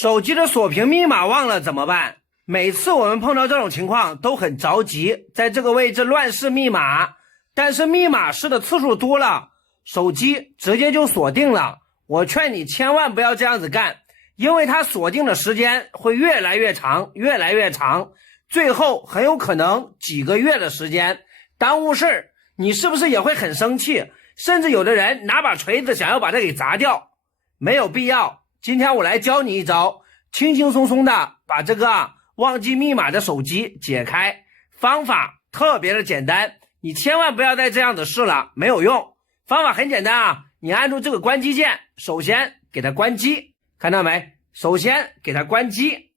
手机的锁屏密码忘了怎么办？每次我们碰到这种情况都很着急，在这个位置乱试密码，但是密码试的次数多了，手机直接就锁定了。我劝你千万不要这样子干，因为它锁定的时间会越来越长，越来越长，最后很有可能几个月的时间耽误事儿，你是不是也会很生气？甚至有的人拿把锤子想要把它给砸掉，没有必要。今天我来教你一招，轻轻松松的把这个忘记密码的手机解开，方法特别的简单，你千万不要再这样子试了，没有用。方法很简单啊，你按住这个关机键，首先给它关机，看到没？首先给它关机，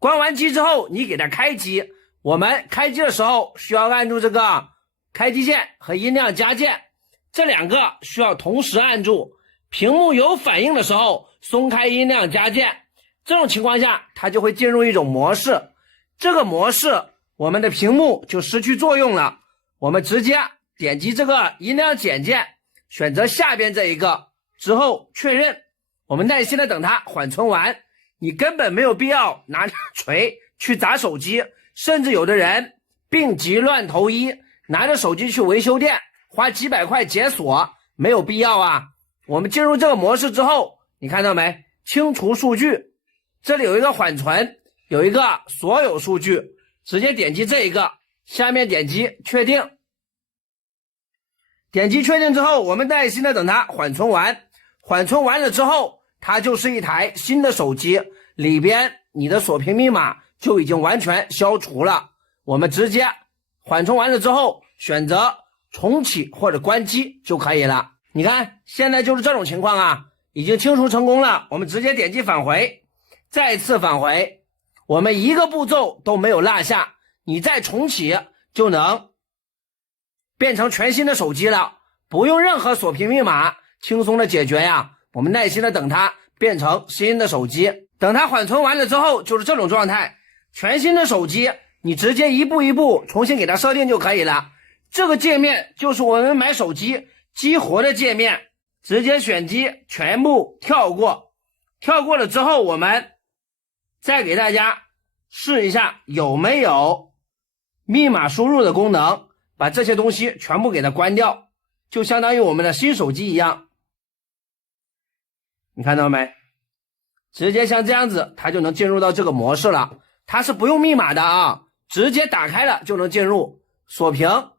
关完机之后你给它开机。我们开机的时候需要按住这个开机键和音量加键，这两个需要同时按住，屏幕有反应的时候松开音量加键，这种情况下它就会进入一种模式，这个模式我们的屏幕就失去作用了。我们直接点击这个音量减键，选择下边这一个之后确认，我们耐心的等它缓存完。你根本没有必要拿锤去砸手机，甚至有的人病急乱投医，拿着手机去维修店花几百块解锁，没有必要啊。我们进入这个模式之后，你看到没？清除数据，这里有一个缓存，有一个所有数据，直接点击这一个，下面点击确定。点击确定之后，我们耐心的等它缓存完，缓存完了之后，它就是一台新的手机，里边你的锁屏密码就已经完全消除了。我们直接缓存完了之后，选择重启或者关机就可以了。你看现在就是这种情况啊，已经清除成功了。我们直接点击返回，再次返回，我们一个步骤都没有落下，你再重启就能变成全新的手机了，不用任何锁屏密码，轻松的解决呀。我们耐心的等它变成新的手机，等它缓存完了之后就是这种状态，全新的手机你直接一步一步重新给它设定就可以了。这个界面就是我们买手机激活的界面，直接选机全部跳过，跳过了之后我们再给大家试一下有没有密码输入的功能，把这些东西全部给它关掉，就相当于我们的新手机一样。你看到没？直接像这样子它就能进入到这个模式了，它是不用密码的啊，直接打开了就能进入，锁屏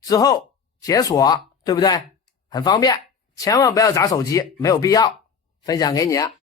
之后解锁，对不对？很方便，千万不要砸手机，没有必要。分享给你。